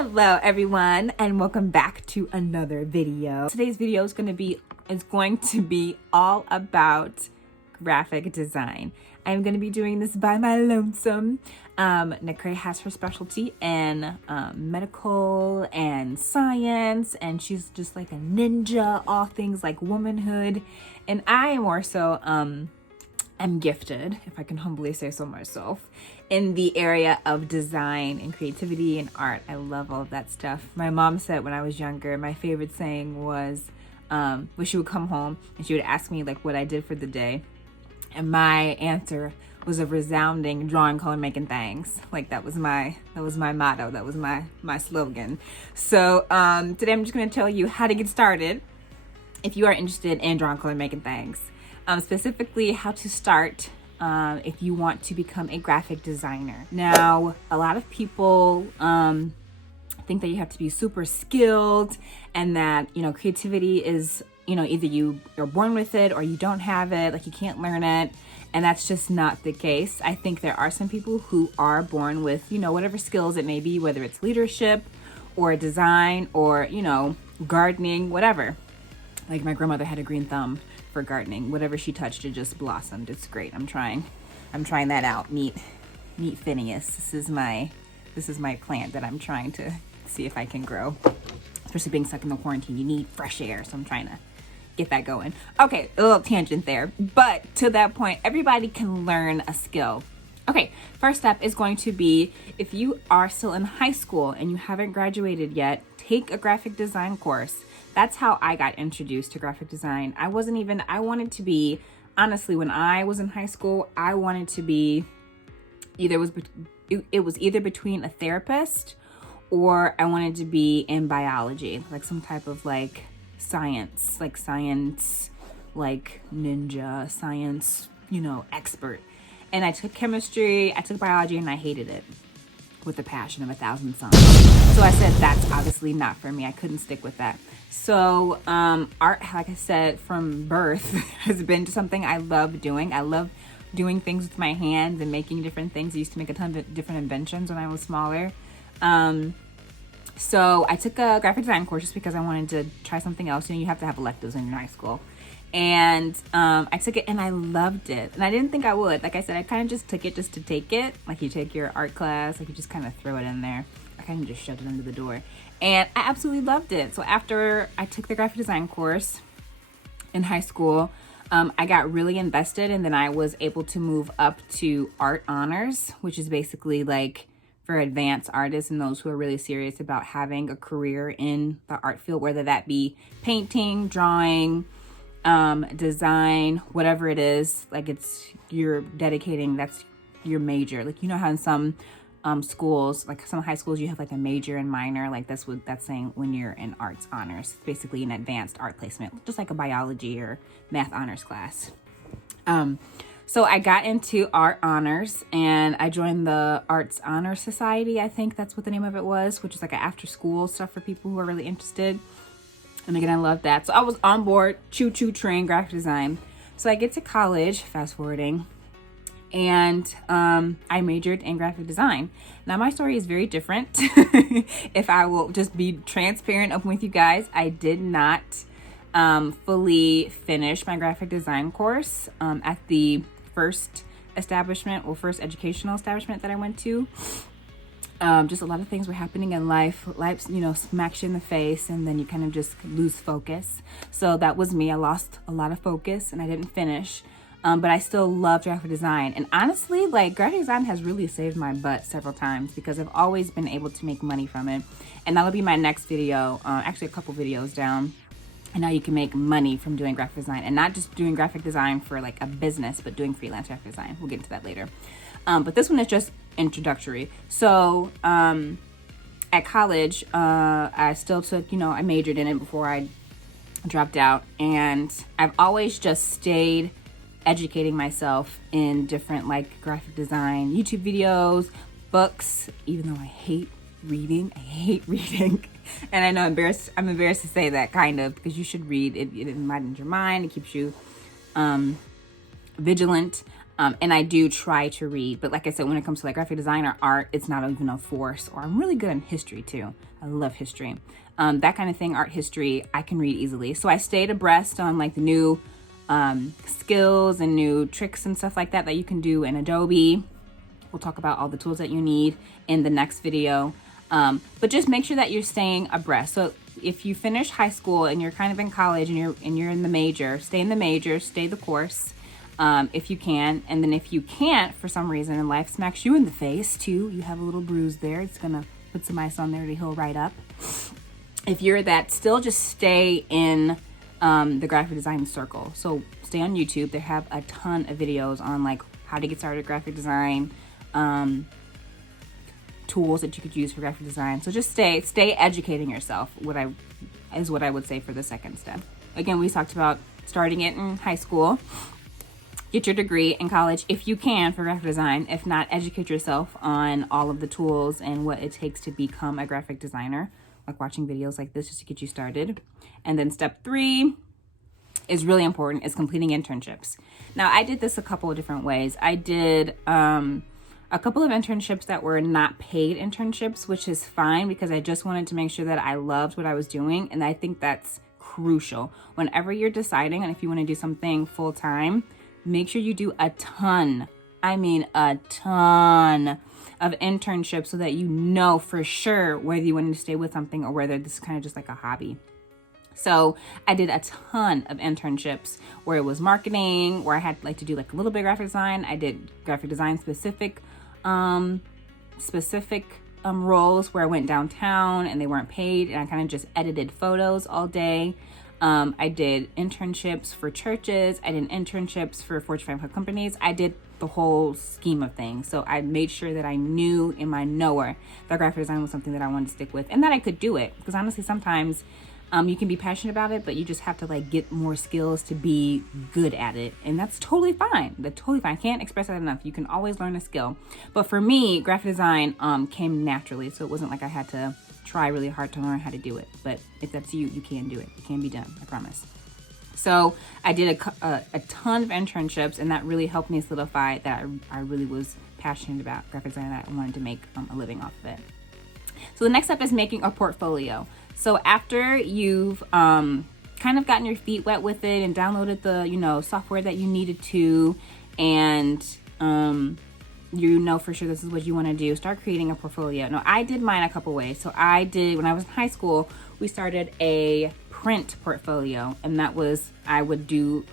Hello everyone, and welcome back to another video. Today's video is going to be all about graphic design. I'm going to be doing this by my lonesome. Nicole has her specialty in medical and science, and she's just like a ninja, all things like womanhood. And I more so am gifted, if I can humbly say so myself, in the area of design and creativity and art. I love all of that stuff. My mom said when I was younger, my favorite saying was, when she would come home and she would ask me like what I did for the day. And my answer was a resounding drawing, color, making things. Like that was my motto. That was my slogan. So today I'm just going to tell you how to get started if you are interested in drawing, color, making things. Specifically how to start if you want to become a graphic designer. Now, a lot of people think that you have to be super skilled and that, creativity is, either you're born with it or you don't have it, like you can't learn it. And that's just not the case. I think there are some people who are born with, whatever skills it may be, whether it's leadership or design or, gardening, whatever. Like my grandmother had a green thumb for gardening. Whatever she touched, it just blossomed. It's great. I'm trying that out. Meet Phineas. This is my plant that I'm trying to see if I can grow. Especially being stuck in the quarantine, you need fresh air. So I'm trying to get that going. Okay, a little tangent there. But to that point, everybody can learn a skill. Okay, first step is going to be, if you are still in high school and you haven't graduated yet, take a graphic design course. That's how I got introduced to graphic design. I wanted to be, honestly, when I was in high school, I wanted to be, it was either between a therapist or I wanted to be in biology, like some type of like science, like ninja science, expert. And I took chemistry, I took biology, and I hated it with the passion of 1,000 suns. So I said, that's obviously not for me. I couldn't stick with that. So art, like I said, from birth has been something I love doing. I love doing things with my hands and making different things. I used to make a ton of different inventions when I was smaller. So I took a graphic design course just because I wanted to try something else. You have to have electives in high school. And I took it and I loved it. And I didn't think I would. Like I said, I kind of just took it just to take it. Like you take your art class, like you just kind of throw it in there. I kind of just shoved it under the door. And I absolutely loved it. So after I took the graphic design course in high school, I got really invested, and then I was able to move up to art honors, which is basically like for advanced artists and those who are really serious about having a career in the art field, whether that be painting, drawing, design, whatever it is. Like you're dedicating, that's your major. Like, how in some schools, like some high schools, you have like a major and minor. Like that's what that's saying when you're in arts honors. It's basically an advanced art placement, just like a biology or math honors class. So I got into art honors and I joined the Arts Honor Society. I think that's what the name of it was, which is like an after school stuff for people who are really interested. And again, I love that. So I was on board, choo-choo train, graphic design. So I get to college, fast forwarding, and I majored in graphic design. Now my story is very different. If I will just be transparent open with you guys, I did not fully finish my graphic design course at the first educational establishment that I went to. Just a lot of things were happening in life. Life, smacks you in the face, and then you kind of just lose focus. So that was me. I lost a lot of focus and I didn't finish. But I still love graphic design. And honestly, like graphic design has really saved my butt several times because I've always been able to make money from it. And that'll be my next video, actually a couple videos down. And now you can make money from doing graphic design, and not just doing graphic design for like a business, but doing freelance graphic design. We'll get into that later. But this one is just introductory. So at college, I still took, I majored in it before I dropped out. And I've always just stayed educating myself in different like graphic design, YouTube videos, books, even though I hate reading. And I know I'm embarrassed to say that, kind of, because you should read. It enlightens your mind. It keeps you vigilant. And I do try to read. But like I said, when it comes to like graphic design or art, it's not even a force. Or I'm really good in history too. I love history. That kind of thing, art history, I can read easily. So I stayed abreast on like the new skills and new tricks and stuff like that that you can do in Adobe. We'll talk about all the tools that you need in the next video. But just make sure that you're staying abreast. So if you finish high school and you're kind of in college and you're in the major, stay in the major, stay the course, if you can. And then if you can't, for some reason, and life smacks you in the face too, you have a little bruise there, it's gonna put some ice on there to heal right up. If you're that, still just stay in the graphic design circle. So stay on YouTube. They have a ton of videos on like how to get started with graphic design, tools that you could use for graphic design. So just stay educating yourself, what I would say for the second step. Again, we talked about starting it in high school. Get your degree in college if you can for graphic design. If not, educate yourself on all of the tools and what it takes to become a graphic designer, like watching videos like this just to get you started. And then step 3 is really important, is completing internships. Now, I did this a couple of different ways. I did a couple of internships that were not paid internships, which is fine because I just wanted to make sure that I loved what I was doing. And I think that's crucial. Whenever you're deciding on if you want to do something full time, make sure you do a ton, I mean a ton of internships so that you know for sure whether you want to stay with something or whether this is kind of just like a hobby. So I did a ton of internships where it was marketing, where I had like to do like a little bit of graphic design. I did graphic design specific roles where I went downtown and they weren't paid and I kind of just edited photos all day. I did internships for churches. I did internships for Fortune 500 companies. I did the whole scheme of things. So I made sure that I knew in my knower that graphic design was something that I wanted to stick with and that I could do it. Because honestly, sometimes you can be passionate about it, but you just have to like get more skills to be good at it. And that's totally fine. That's totally fine. I can't express that enough. You can always learn a skill. But for me, graphic design came naturally. So it wasn't like I had to try really hard to learn how to do it. But if that's you, you can do it. It can be done. I promise. So I did a ton of internships, and that really helped me solidify that I really was passionate about graphic design, that I wanted to make a living off of it. So the next step is making a portfolio. So after you've kind of gotten your feet wet with it and downloaded the software that you needed to, and for sure this is what you want to do, start creating a portfolio. Now, I did mine a couple ways. So I did, when I was in high school, we started a print portfolio, and that was, I would do,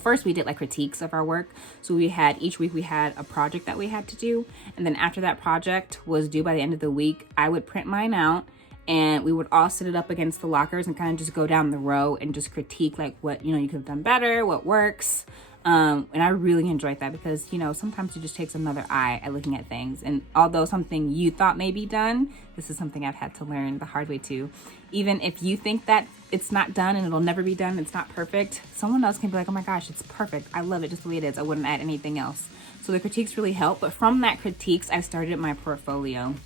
first we did like critiques of our work. So each week we had a project that we had to do. And then after that project was due by the end of the week, I would print mine out and we would all sit it up against the lockers and kind of just go down the row and just critique like what, you could have done better, what works. And I really enjoyed that because, sometimes it just takes another eye at looking at things. And although something you thought may be done, this is something I've had to learn the hard way too. Even if you think that it's not done and it'll never be done, it's not perfect, someone else can be like, oh my gosh, it's perfect. I love it just the way it is. I wouldn't add anything else. So the critiques really help. But from that critiques, I started my portfolio.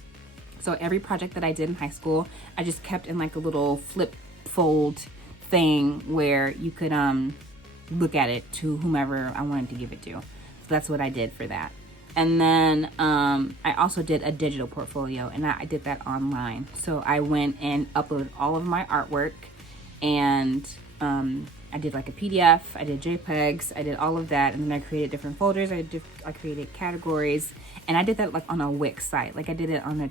So every project that I did in high school, I just kept in like a little flip fold thing where you could look at it to whomever I wanted to give it to. So that's what I did for that. And then I also did a digital portfolio, and I did that online. So I went and uploaded all of my artwork, and I did like a PDF, I did JPEGs, I did all of that, and then I created different folders, I created categories, and I did that like on a Wix site. Like I did it on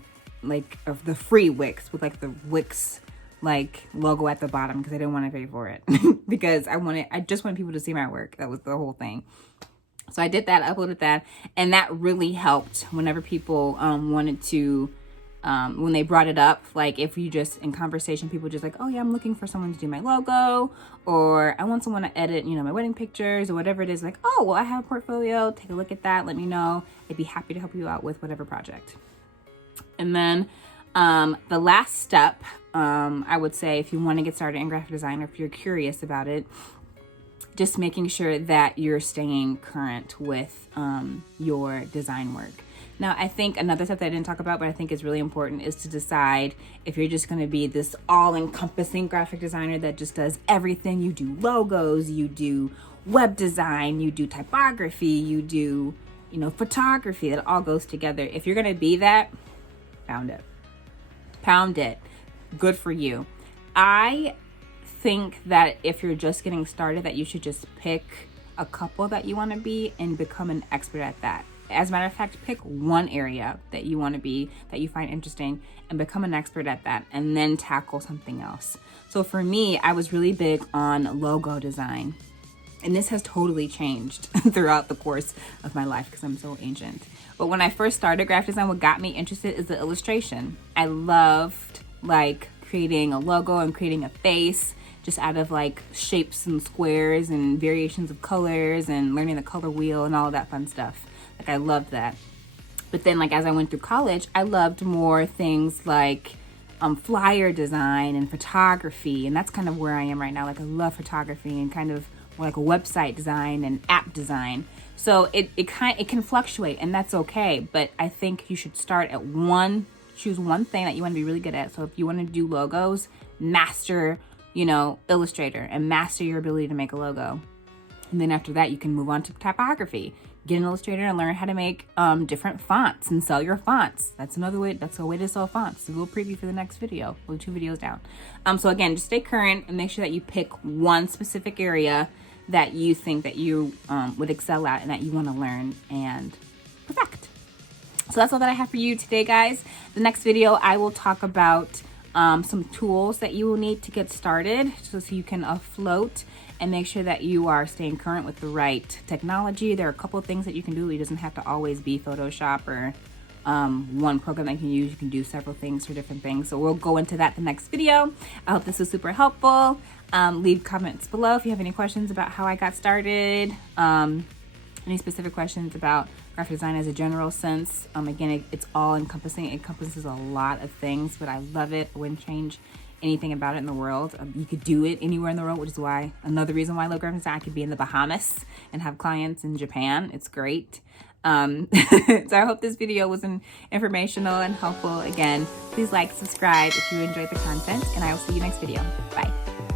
of the free Wix with like the Wix like logo at the bottom because I didn't want to pay for it because I just wanted people to see my work. That was the whole thing. So I did that, uploaded that, and that really helped whenever people wanted to, when they brought it up, like if you just in conversation, people just like, oh yeah, I'm looking for someone to do my logo, or I want someone to edit, my wedding pictures or whatever it is, like, oh, well, I have a portfolio, take a look at that, let me know. I'd be happy to help you out with whatever project. And then the last step, I would say, if you want to get started in graphic design, or if you're curious about it, just making sure that you're staying current with your design work. Now, I think another step that I didn't talk about, but I think is really important, is to decide if you're just going to be this all-encompassing graphic designer that just does everything. You do logos, you do web design, you do typography, you do, photography. It all goes together. If you're going to be that, found it. Pound it. Good for you. I think that if you're just getting started, that you should just pick a couple that you want to be and become an expert at that. As a matter of fact, pick one area that you want to be, that you find interesting, and become an expert at that, and then tackle something else. So for me, I was really big on logo design. And this has totally changed throughout the course of my life because I'm so ancient. But when I first started graphic design, what got me interested is the illustration. I loved like creating a logo and creating a face just out of like shapes and squares and variations of colors and learning the color wheel and all of that fun stuff. Like I loved that. But then like as I went through college, I loved more things like flyer design and photography. And that's kind of where I am right now. Like I love photography and kind of more like a website design and app design. So it can fluctuate, and that's okay. But I think you should start at choose one thing that you want to be really good at. So if you want to do logos, master, Illustrator and master your ability to make a logo. And then after that, you can move on to typography. Get an Illustrator and learn how to make different fonts and sell your fonts. That's another way. That's a way to sell fonts. A little preview for the next video. We're 2 videos down. So again, just stay current and make sure that you pick one specific area that you think that you would excel at and that you want to learn and perfect. So that's all that I have for you today, guys. The next video, I will talk about some tools that you will need to get started so you can afloat and make sure that you are staying current with the right technology. There are a couple of things that you can do. It doesn't have to always be Photoshop or one program that you can use. You can do several things for different things. So we'll go into that the next video. I hope this was super helpful. Leave comments below if you have any questions about how I got started, any specific questions about graphic design as a general sense. Again, it's all encompassing. It encompasses a lot of things, but I love it. I wouldn't change anything about it in the world. You could do it anywhere in the world, which is why another reason why I love graphic design. I could be in the Bahamas and have clients in Japan. It's great. So I hope this video was informational and helpful. Again, please like, subscribe if you enjoyed the content, and I will see you next video. Bye.